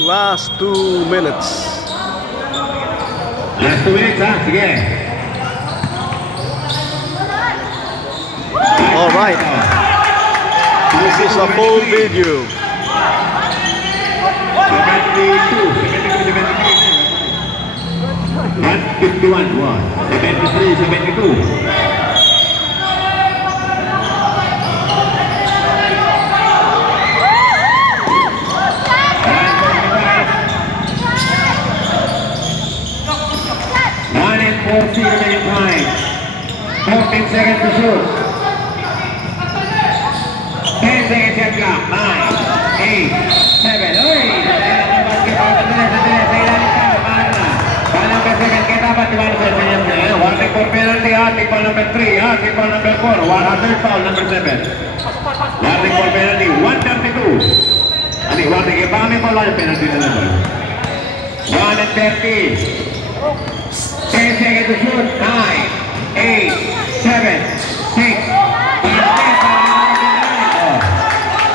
Last two minutes. Last two minutes ha, sige. All right. This is a full video. 72, 73, 73. 151 was 10 seconds to shoot. 10 seconds to clock. 9, 8, 7. Uy! Penalty, article number three, article number four, one hundred foul number seven. Warning for penalty, one thirty-two. And he warning a bombing one penalty number. One thirty. Ten seconds to shoot, nine, eight, 7, 6,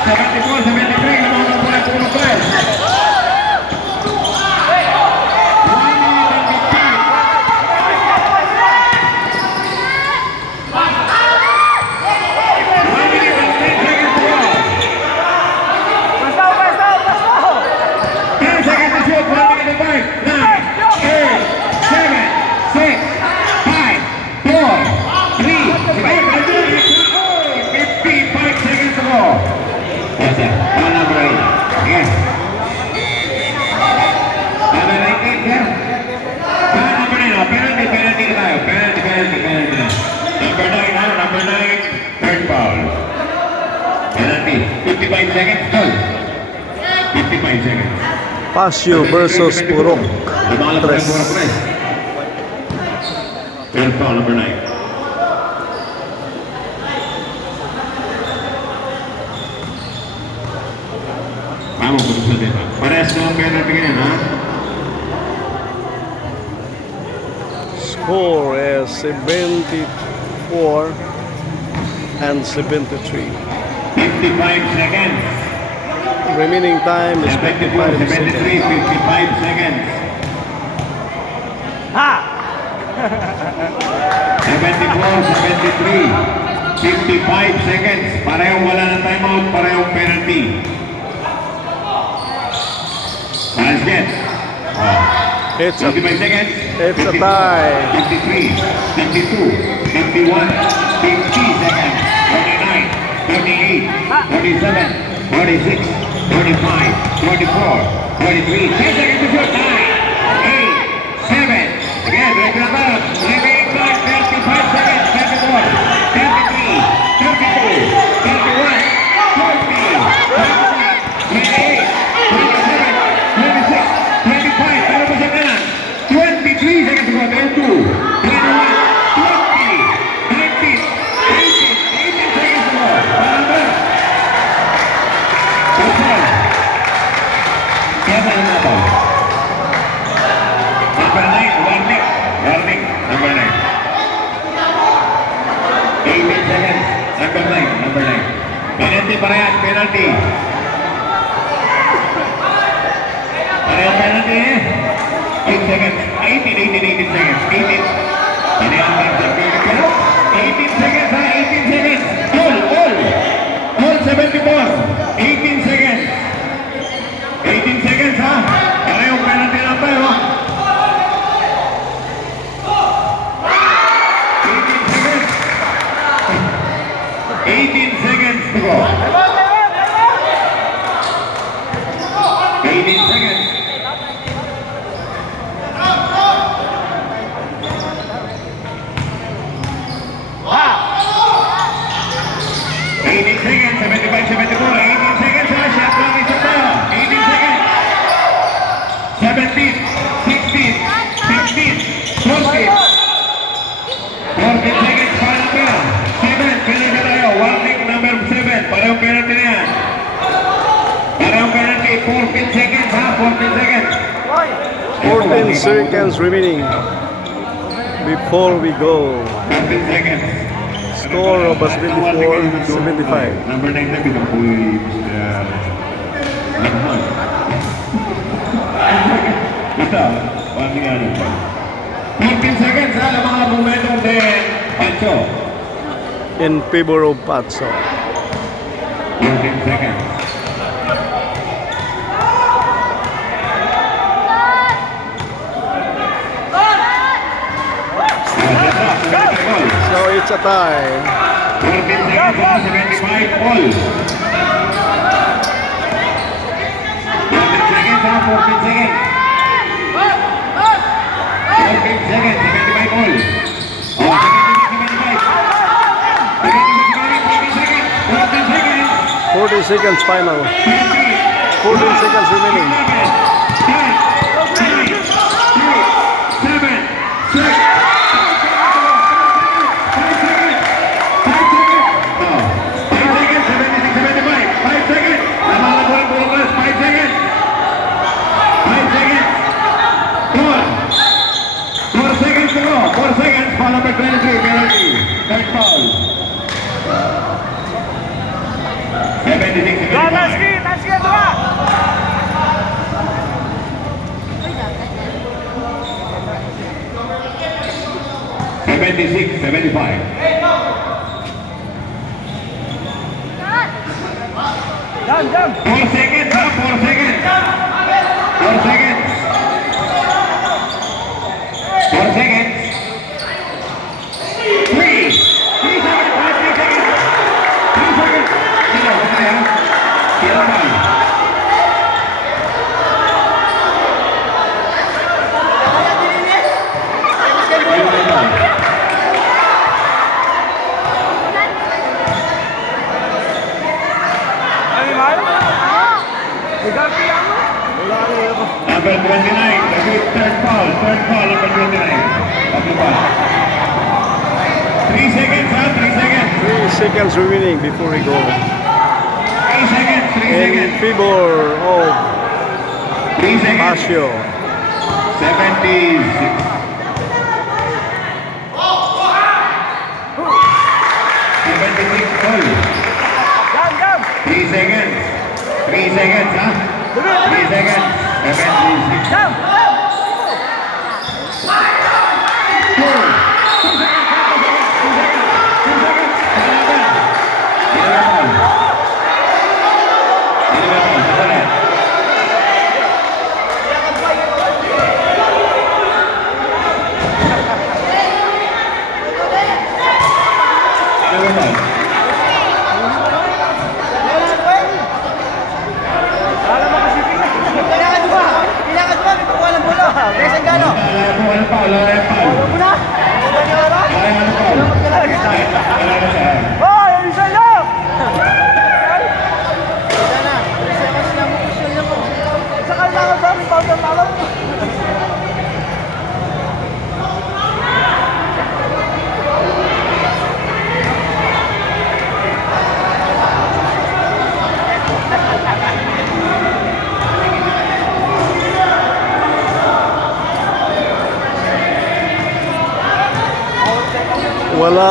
74, 73, lumabas po na puno pa eh. One minute and 10 seconds to go. 10 seconds to shoot, 1 minute and 5, 9, 8, 7, 6, 5, 4, 3, 55 seconds to go. Yes, sir. Foul number 8. Yes. Number 19, sir. Foul number 9. Oh, penalty, penalty na tayo. Penalty, penalty, penalty na. Number 9, ano? Number 9, third foul. Penalty. 55 seconds, goal. 55 seconds. Pasio versus Purok. Lumalabas Tres. ang Purok Tres. Third foul, number 9. Vamos, putus na dito. Parehas na penalty ngayon, ha? ¿ah? Score is 74 and 73. 55 seconds. Remaining time is 74, 55 73, seconds. 55 seconds. Ha! 74, 73. 55 seconds. Parehong wala ng timeout, parehong penalty. Let's get. Oh. It's a 55 seconds. It's a 54, tie. 53, 52, 51, 47, 46, 45, 44, 43. 10 seconds to shoot. 9, 8, 7. Again, direct na tayo. Remaining time, 35 seconds. 34, 33, 32, 31, 40, 28, 27, 26, 25. Pero pa sa kanan. 23 seconds to go. 22, 21, 20, 19, 18, 18 seconds to go. Palamba. That's all. Kaya na ang nabaw. Number 9, warning. Warning. Number 9. 18 seconds. Number 9. Number 9. Penalty parehas. Penalty. Parehas penalty eh. 8 seconds. 18, 18, 18 seconds. 18. Ini ang time sa 18 seconds ha. 18 seconds. All, all. All 74. 18 seconds. 18 seconds ha. Parehong penalty lang tayo. 18 seconds. 18 seconds to go. 18 seconds. Eighteen seconds, 75, 74, 18 seconds, ha? Shot clock is up tayo. 18 seconds. 17, 16, 15, 14, 14 seconds, final bell. 7, penalty na tayo. Warning number 7. Parehong penalty na yan. Parehong penalty. 14 seconds ha. 14 seconds. 14 seconds remaining before we go. Score of 74 75. Number 9 na pinapuy. Uh, Lamhan. Ito, one minute. 14 seconds ha, ang mga momentum din. Pancho. In favor of Patso. 14 seconds. Chapay. Forty seconds final. Fourteen seconds remaining. for number 23, penalty. Third foul. Go, Maski! Maski, go! Seventy-six, seventy-five. Down, down. Four seconds, four seconds. Four seconds. Seconds. 3 seconds remaining before we go. Three seconds, three In seconds. favor of Three seconds. Pasio. 76. Seventy-six full. Three seconds. Three seconds, ha? Three seconds. Seventy-six.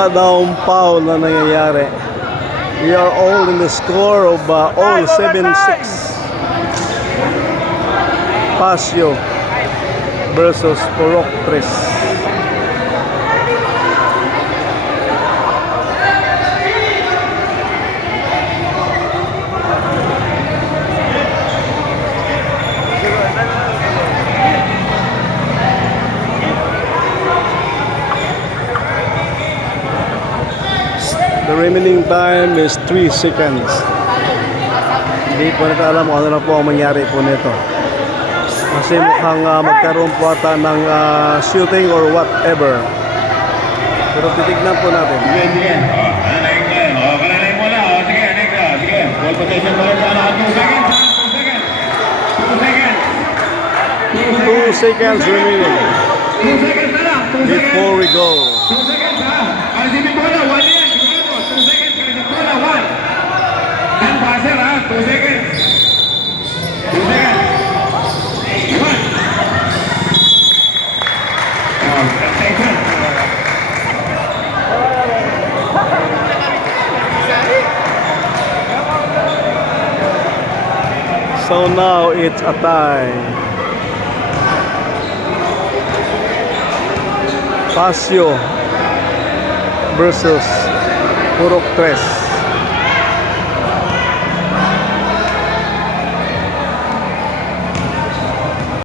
Wala daw foul na nangyayari. We are all in the score of uh, all 7-6. Pasio versus Porok remaining time is 3 seconds. Hindi po natin alam kung ano na po ang mangyari po nito. Kasi mukhang ah, magkaroon po ata ng ah, shooting or whatever. Pero titignan po natin. Sige, sige. Oh, nanayin ka. Oh, kananayin mo na. Oh, sige, next. Oh, sige. Ball possession pa rin sa lahat. Two seconds, ha? Two seconds. Two seconds. Two 2 seconds remaining Two seconds na lang. Before we go. Two seconds, So now it's a time. Pasio versus Purok